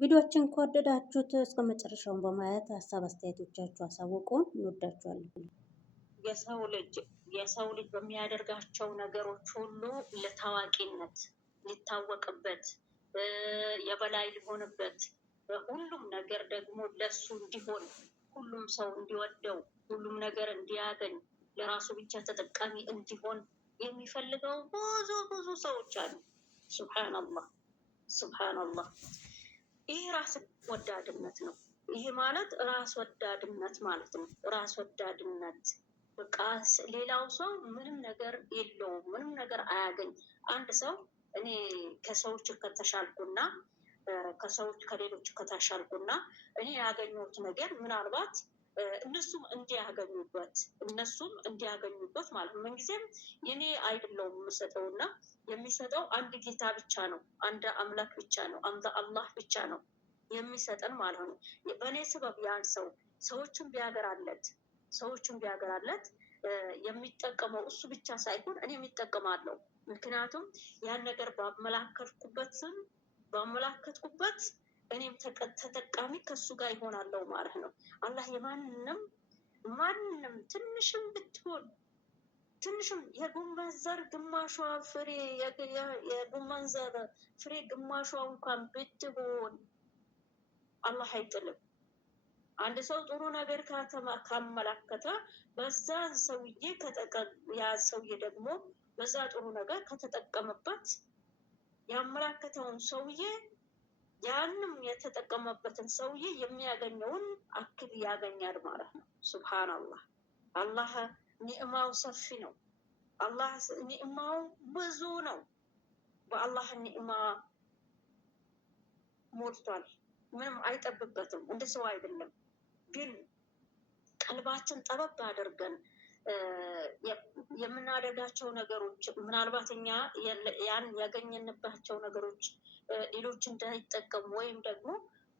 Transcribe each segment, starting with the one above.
ቪዲዮችን ከወደዳችሁት እስከ መጨረሻውን በማየት ሀሳብ አስተያየቶቻችሁ አሳውቁን። እንወዳችኋለን። የሰው ልጅ በሚያደርጋቸው ነገሮች ሁሉ ለታዋቂነት ሊታወቅበት የበላይ ሊሆንበት ሁሉም ነገር ደግሞ ለሱ እንዲሆን ሁሉም ሰው እንዲወደው ሁሉም ነገር እንዲያገኝ ለራሱ ብቻ ተጠቃሚ እንዲሆን የሚፈልገው ብዙ ሰዎች አሉ። ሱብሃንአላህ ሱብሃንአላህ። ይህ ራስ ወዳድነት ነው። ይህ ማለት ራስ ወዳድነት ማለት ነው። ራስ ወዳድነት በቃ ሌላው ሰው ምንም ነገር የለውም፣ ምንም ነገር አያገኝ። አንድ ሰው እኔ ከሰዎች ከተሻልኩና ከሌሎች ከተሻልኩና እኔ ያገኘሁት ነገር ምናልባት እነሱም እንዲያገኙበት ማለት ነው። ምንጊዜም የኔ አይደለውም የምሰጠው እና የሚሰጠው አንድ ጌታ ብቻ ነው፣ አንድ አምላክ ብቻ ነው፣ አንድ አላህ ብቻ ነው የሚሰጠን ማለት ነው። በእኔ ስበብ ያን ሰው ሰዎችን ቢያገራለት የሚጠቀመው እሱ ብቻ ሳይሆን እኔ የሚጠቀማለው። ምክንያቱም ያን ነገር ባመላከትኩበት እኔም ተጠቃሚ ከሱ ጋር ይሆናለው ማለት ነው። አላህ ማንም ትንሽም ብትሆን ትንሽም የጎመን ዘር ግማሿ ፍሬ የጎመን ዘር ፍሬ ግማሿ እንኳን ብትሆን አላህ አይጥልም። አንድ ሰው ጥሩ ነገር ካመላከተ በዛ ሰውዬ ያ ሰውዬ ደግሞ በዛ ጥሩ ነገር ከተጠቀመበት ያመላከተውን ሰውዬ ያንም የተጠቀመበትን ሰውዬ የሚያገኘውን አክል ያገኛል ማለት ነው። ሱብሃንአላህ። አላህ ኒዕማው ሰፊ ነው። አላህ ኒዕማው ብዙ ነው። በአላህ ኒዕማ ሞልቷል። ምንም አይጠብበትም። እንደ ሰው አይደለም። ግን ቀልባችን ጠበብ አድርገን የምናደርጋቸው ነገሮች ምናልባት እኛ ያን ያገኘንባቸው ነገሮች ሌሎች እንዳይጠቀሙ ወይም ደግሞ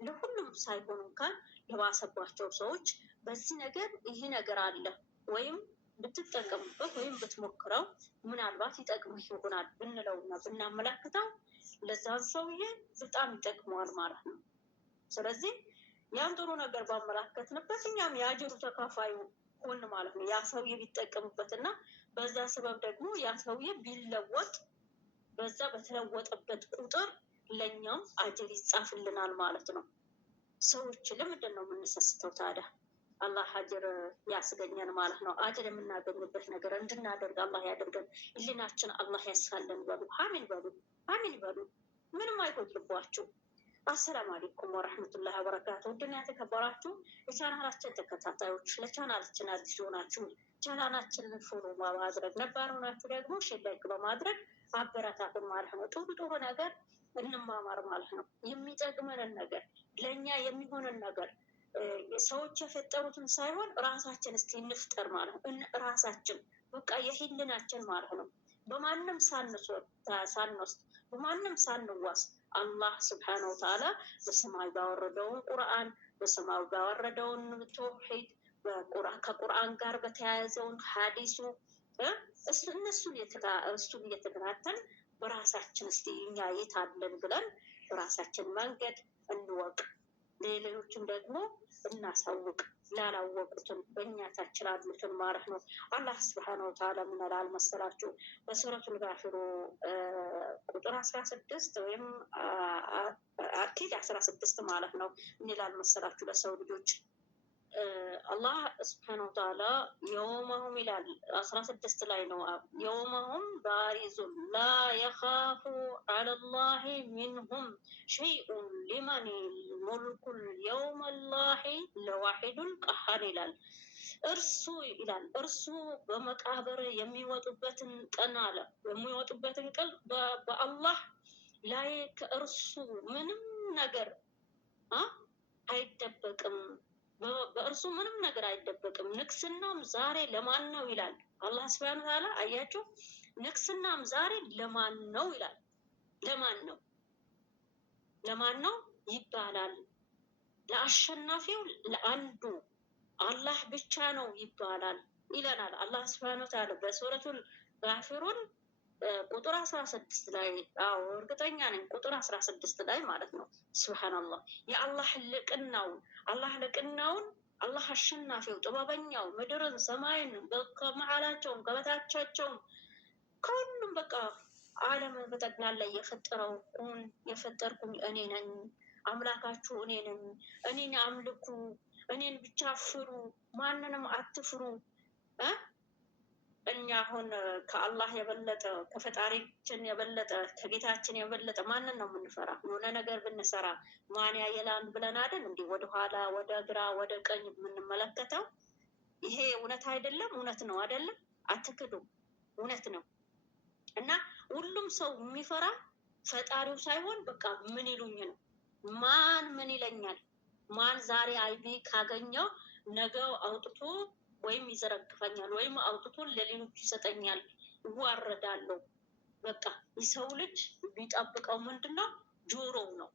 ለሁሉም ሳይሆን እንኳን የባሰባቸው ሰዎች በዚህ ነገር ይህ ነገር አለ ወይም ብትጠቀሙበት ወይም ብትሞክረው ምናልባት ይጠቅምህ ይሆናል ብንለውና ብናመላክተው ለዛን ሰውዬ በጣም ይጠቅመዋል ማለት ነው። ስለዚህ ያን ጥሩ ነገር ባመላከትንበት እኛም የአጅሩ ተካፋዩ ሆን ማለት ነው። ያ ሰውዬ ቢጠቀምበትና በዛ ሰበብ ደግሞ ያ ሰውዬ ቢለወጥ በዛ በተለወጠበት ቁጥር ለኛም አጅር ይጻፍልናል ማለት ነው። ሰዎች ለምንድን ነው የምንሰስተው ታዲያ? አላህ አጅር ያስገኘን ማለት ነው። አጅር የምናገኝበት ነገር እንድናደርግ አላህ ያደርገን። ህሊናችን አላህ ያስፋልን በሉ። አሚን በሉ። አሚን በሉ። ምንም አይጎድልባችሁ። አሰላሙ አለይኩም ወረህመቱላሂ ወበረካቱ። ውድና የተከበራችሁ የቻናላችን ተከታታዮች ለቻናላችን አዲስ ሆናችሁ ቻናላችንን ፎሎ በማድረግ ነባር ሆናችሁ ደግሞ ሼር ላይክ በማድረግ አበረታቱን ማለት ነው። ጥሩ ነገር እንማማር ማለት ነው። የሚጠቅመንን ነገር ለእኛ የሚሆንን ነገር ሰዎች የፈጠሩትን ሳይሆን ራሳችን እስቲ እንፍጠር ማለት ነው። ራሳችን በቃ የህልናችን ማለት ነው። በማንም ሳንወስድ በማንም ሳንዋስ አላህ ስብሓነሁ ወተዓላ በሰማይ ባወረደውን ቁርአን በሰማይ ባወረደውን ተውሂድ ከቁርአን ጋር በተያያዘውን ሀዲሱ እሱን እየተከታተል በራሳችን እስቲ እኛ የት አለን ብለን በራሳችን መንገድ እንወቅ፣ ሌሎችን ደግሞ እናሳውቅ፣ ላላወቁትን በእኛ ታች ላሉትን ማለት ነው። አላህ ስብሓነሁ ወተዓላ ምን ይላል መሰላችሁ? በሱረቱል ጋፊሩ ቁጥር 16 ወይም አኪድ 16 ማለት ነው። ምን ይላል መሰላችሁ? ለሰው ልጆች አላህ ስብሓነሁ ወተዓላ የውመሁም ይላል 16 ላይ ነው። የውመሁም ባሪዙን ላ የኻፉ ዐለላሂ ሚንሁም ሸይኡን ሊመን ሙልኩል የውመላሂ ለዋሒዱል ቀሃር ይላል። እርሱ በመቃብር የሚወጡበትን ቀን አለ የሚወጡበትን ቀን በአላህ ላይ ከእርሱ ምንም ነገር አይደበቅም። በእርሱ ምንም ነገር አይደበቅም። ንግስናም ዛሬ ለማን ነው ይላል አላህ ሱብሓነሁ ወተዓላ። አያችሁ፣ ንግስናም ዛሬ ለማን ነው ይላል። ለማን ነው ይባላል? ለአሸናፊው ለአንዱ አላህ ብቻ ነው ይባላል ይለናል አላህ ሱብሓነሁ ወተዓላ በሱረቱል ጋፊሩን ቁጥር 16 ላይ እርግጠኛ ነኝ ቁጥር 16 ላይ ማለት ነው። ሱብሃንአላህ የአላህ ልቅናውን አላህ አሸናፊው ጥበበኛው ምድርን ሰማይን ከመዓላቸውም ከበታቻቸውም ከሁሉም በቃ ዓለምን በጠቅላላ የፈጠርኩኝ እኔ ነኝ፣ አምላካችሁ እኔ ነኝ፣ እኔን አምልኩ፣ እኔን ብቻ ፍሩ፣ ማንንም አትፍሩ። እኛ አሁን ከአላህ የበለጠ ከፈጣሪችን የበለጠ ከጌታችን የበለጠ ማንን ነው የምንፈራ? የሆነ ነገር ብንሰራ ማን ያየላን ብለን አይደል እንዲህ ወደኋላ ወደ ግራ ወደ ቀኝ የምንመለከተው? ይሄ እውነት አይደለም? እውነት ነው አይደለም? አትክዱ፣ እውነት ነው። እና ሁሉም ሰው የሚፈራ ፈጣሪው ሳይሆን በቃ ምን ይሉኝ ነው፣ ማን ምን ይለኛል፣ ማን ዛሬ አይቢ ካገኘው ነገው አውጥቶ ወይም ይዘረግፈኛል ወይም አውጥቶ ለሌሎች ይሰጠኛል፣ ይዋረዳለሁ። በቃ የሰው ልጅ ቢጠብቀው ምንድነው ጆሮው ነው።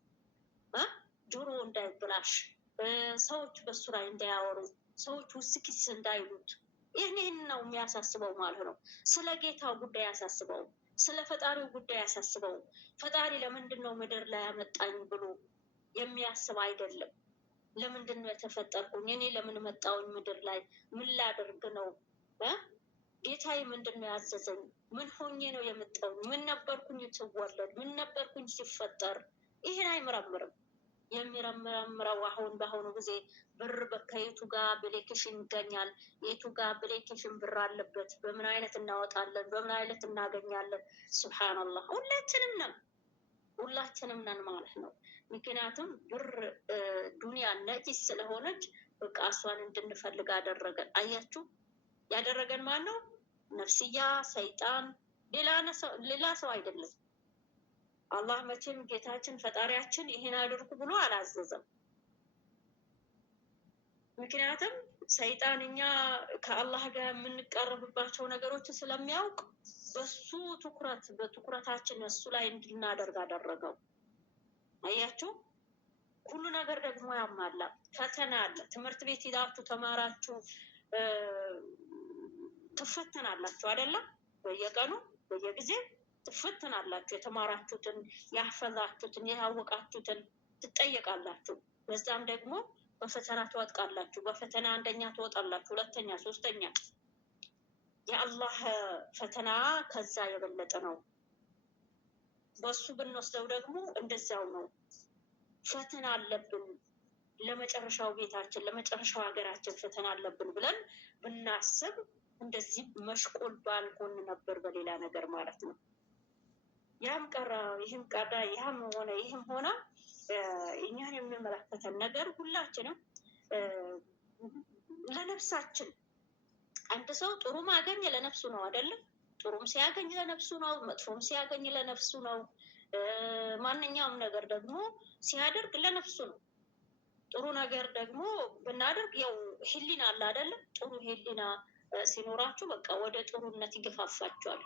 ጆሮ እንዳይበላሽ፣ ሰዎች በሱ ላይ እንዳያወሩ፣ ሰዎች ውስኪስ እንዳይሉት፣ ይህን ነው የሚያሳስበው ማለት ነው። ስለ ጌታው ጉዳይ ያሳስበው፣ ስለ ፈጣሪው ጉዳይ ያሳስበው። ፈጣሪ ለምንድን ነው ምድር ላይ ያመጣኝ ብሎ የሚያስብ አይደለም። ለምንድን ነው የተፈጠርኩኝ? እኔ ለምን መጣውኝ ምድር ላይ? ምን ላደርግ ነው? ጌታዬ ምንድን ነው ያዘዘኝ? ምን ሆኜ ነው የመጣውኝ? ምን ነበርኩኝ ስወለድ? ምን ነበርኩኝ ሲፈጠር? ይህን አይመረምርም። የሚመረምረው አሁን በአሁኑ ጊዜ ብር ከየቱ ጋር አፕሊኬሽን ይገኛል፣ የቱ ጋር አፕሊኬሽን ብር አለበት፣ በምን አይነት እናወጣለን፣ በምን አይነት እናገኛለን። ሱብሃንአላህ ሁላችንም ነን ማለት ነው። ምክንያቱም ብር ዱንያ ነጂስ ስለሆነች በቃ እሷን እንድንፈልግ አደረገን። አያችሁ፣ ያደረገን ማን ነው? ነፍስያ፣ ሰይጣን፣ ሌላ ሰው አይደለም። አላህ መቼም ጌታችን ፈጣሪያችን ይሄን አድርጉ ብሎ አላዘዘም። ምክንያቱም ሰይጣን እኛ ከአላህ ጋር የምንቀርብባቸው ነገሮች ስለሚያውቅ በትኩረታችን እሱ ላይ እንድናደርግ አደረገው። አያችሁ፣ ሁሉ ነገር ደግሞ ያማላ። ፈተና አለ። ትምህርት ቤት ሄዳችሁ ተማራችሁ ትፈተናላችሁ አይደለም? በየቀኑ በየጊዜው ትፈተናላችሁ። የተማራችሁትን፣ ያፈዛችሁትን፣ ያወቃችሁትን ትጠየቃላችሁ። በዛም ደግሞ በፈተና ትወጥቃላችሁ። በፈተና አንደኛ ትወጣላችሁ፣ ሁለተኛ፣ ሶስተኛ። የአላህ ፈተና ከዛ የበለጠ ነው። በሱ ብንወስደው ደግሞ እንደዛው ነው። ፈተና አለብን፣ ለመጨረሻው ቤታችን ለመጨረሻው ሀገራችን ፈተና አለብን ብለን ብናስብ እንደዚህ መሽቆል ባልሆን ነበር፣ በሌላ ነገር ማለት ነው። ያም ቀረ ይህም ቀረ፣ ያም ሆነ ይህም ሆነ፣ እኛን የሚመለከተን ነገር ሁላችንም ለነፍሳችን። አንድ ሰው ጥሩ ማገኝ ለነፍሱ ነው አይደለም? ጥሩም ሲያገኝ ለነፍሱ ነው፣ መጥፎም ሲያገኝ ለነፍሱ ነው። ማንኛውም ነገር ደግሞ ሲያደርግ ለነፍሱ ነው። ጥሩ ነገር ደግሞ ብናደርግ ያው ህሊና አለ አይደለም? ጥሩ ህሊና ሲኖራችሁ በቃ ወደ ጥሩነት ይገፋፋችኋል፣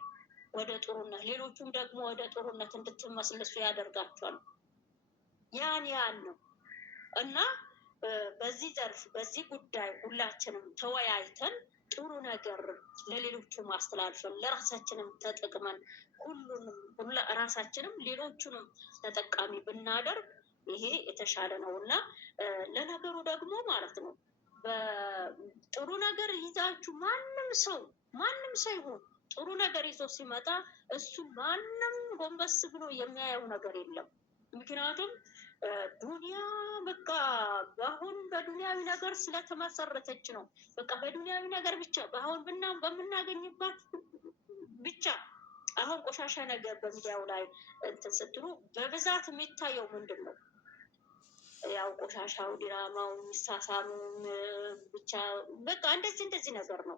ወደ ጥሩነት። ሌሎቹም ደግሞ ወደ ጥሩነት እንድትመስልሱ ያደርጋችኋል። ያን ነው እና በዚህ ዘርፍ በዚህ ጉዳይ ሁላችንም ተወያይተን ጥሩ ነገር ለሌሎቹ ማስተላልፈን ለራሳችንም ተጠቅመን ራሳችንም ሌሎቹንም ተጠቃሚ ብናደርግ ይሄ የተሻለ ነው እና ለነገሩ ደግሞ ማለት ነው ጥሩ ነገር ይዛችሁ ማንም ሰው ይሁን ጥሩ ነገር ይዞ ሲመጣ እሱ ማንም ጎንበስ ብሎ የሚያየው ነገር የለም። ምክንያቱም ዱንያ በቃ አሁን በዱንያዊ ነገር ስለተመሰረተች ነው። በቃ በዱንያዊ ነገር ብቻ አሁን በምናገኝባት ብቻ አሁን ቆሻሻ ነገር በሚዲያው ላይ እንትን ስትሉ በብዛት የሚታየው ምንድን ነው? ያው ቆሻሻው፣ ዲራማው፣ ሚሳሳሙ ብቻ በቃ እንደዚህ ነገር ነው።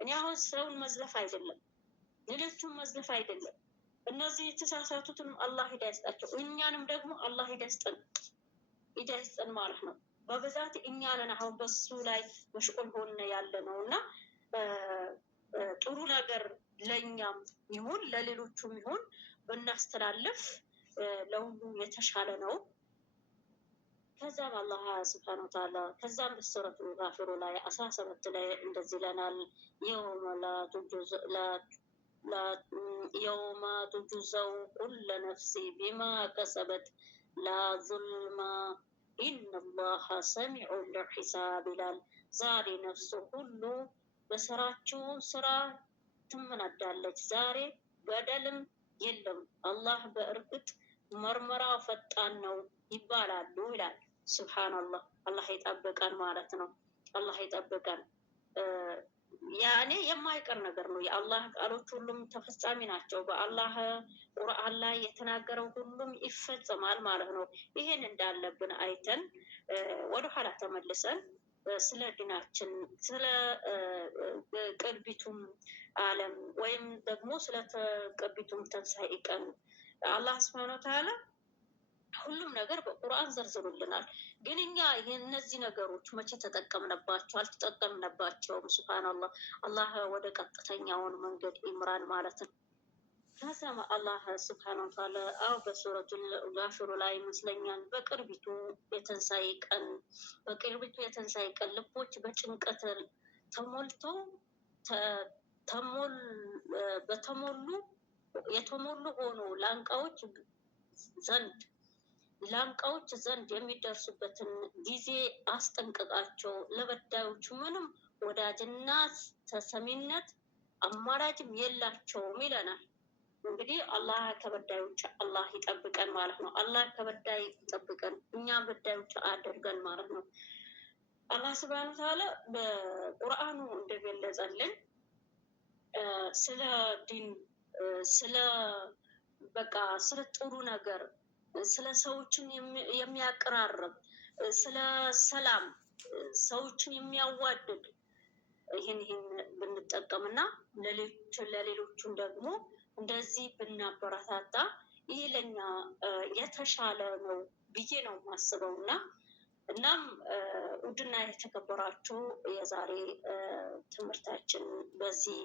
እኔ አሁን ሰውን መዝለፍ አይደለም፣ ሌሎቹን መዝለፍ አይደለም። እነዚህ የተሳሳቱትንም አላህ ሂዳ ይስጣቸው፣ እኛንም ደግሞ አላህ ሂዳ ይስጠን ማለት ነው። በብዛት እኛ ነን አሁን በሱ ላይ መሽቆል ሆነ ያለ ነው እና ጥሩ ነገር ለእኛም ይሁን ለሌሎቹም ይሁን ብናስተላልፍ ለሁሉ የተሻለ ነው። ከዛም አላህ ስብሐነ ወተዓላ ከዛም በሱረቱ ጋፊሩ ላይ 17 ላይ እንደዚህ ይለናል። የውመ ላ የውመ ቱጅዘው ኩለ ነፍሲ ቢማ ከሰበት ላ ዙልማ ኢነላሀ ሰሚዑን ሊሒሳብ ይላል። ዛሬ ነፍሱ ሁሉ በስራችሁ ስራ ትመነዳለች። ዛሬ በደልም የለም፣ አላህ በእርግጥ መርመራ ፈጣን ነው ይባላሉ ይላል። ሱብሃነላህ። አላህ ይጠብቀን ማለት ነው። አላህ ይጠብቀን። ያኔ የማይቀር ነገር ነው። የአላህ ቃሎች ሁሉም ተፈጻሚ ናቸው። በአላህ ቁርአን ላይ የተናገረው ሁሉም ይፈጸማል ማለት ነው። ይሄን እንዳለብን አይተን ወደኋላ ተመልሰን ስለ ዲናችን ስለ ቅርቢቱም ዓለም ወይም ደግሞ ስለ ቅርቢቱም ትንሣኤ ቀን አላህ ሱብሓነሁ ወተዓላ ሁሉም ነገር በቁርአን ዘርዝሩልናል። ግን እኛ እነዚህ ነገሮች መቼ ተጠቀምንባቸው? አልተጠቀምንባቸውም። ሱብሃንአላህ። አላህ ወደ ቀጥተኛውን መንገድ ይምራን ማለት ነው። ከዛም አላህ ሱብሃነሁ ወተዓላ በሱረቱል ጋፊር ላይ ይመስለኛል በቅርቢቱ የትንሣኤ ቀን ልቦች በጭንቀት ተሞልተው የተሞሉ ሆኖ ላንቃዎች ዘንድ የሚደርሱበትን ጊዜ አስጠንቅቃቸው። ለበዳዮቹ ምንም ወዳጅና ተሰሚነት አማራጭም የላቸውም ይለናል። እንግዲህ አላህ ከበዳዮች አላህ ይጠብቀን ማለት ነው። አላህ ከበዳይ ይጠብቀን፣ እኛ በዳዮች አያደርገን ማለት ነው። አላህ ሱብሃነሁ ወተዓላ በቁርአኑ እንደገለጸልን ስለ ዲን ስለ ጥሩ ነገር ስለ ሰዎችን የሚያቀራርብ ስለ ሰላም ሰዎችን የሚያዋድድ ይህን ብንጠቀምና ለሌሎቹን ደግሞ እንደዚህ ብናበረታታ ይህ ለኛ የተሻለ ነው ብዬ ነው የማስበው። እናም ውድና የተከበራችሁ የዛሬ ትምህርታችን በዚህ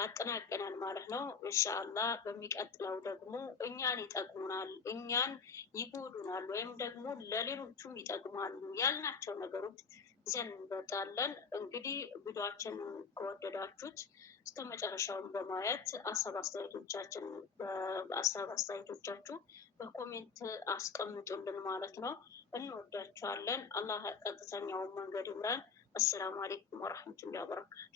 አጠናቀናል ማለት ነው። ኢንሻአላህ በሚቀጥለው ደግሞ እኛን ይጠቅሙናል፣ እኛን ይጎዱናል ወይም ደግሞ ለሌሎቹም ይጠቅማሉ ያልናቸው ነገሮች ይዘን እንመጣለን። እንግዲህ ቪዲዮአችን ከወደዳችሁት እስከ መጨረሻውን በማየት ሀሳብ አስተያየቶቻችሁ በኮሜንት አስቀምጡልን ማለት ነው። እንወዳችኋለን። አላህ ቀጥተኛውን መንገድ ይምራን። አሰላሙ አለይኩም ወረሕመቱላሂ ወበረካቱ።